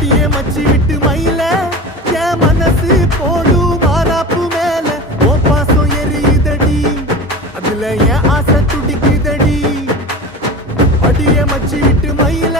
அடியே மச்சி விட்டு மயில என் மனசு போடும் மாறாப்பு மேல ஓ பாசம் எரியுதடி அதுல என் ஆசை துடிக்குதடி அடியே மச்சி விட்டு மயில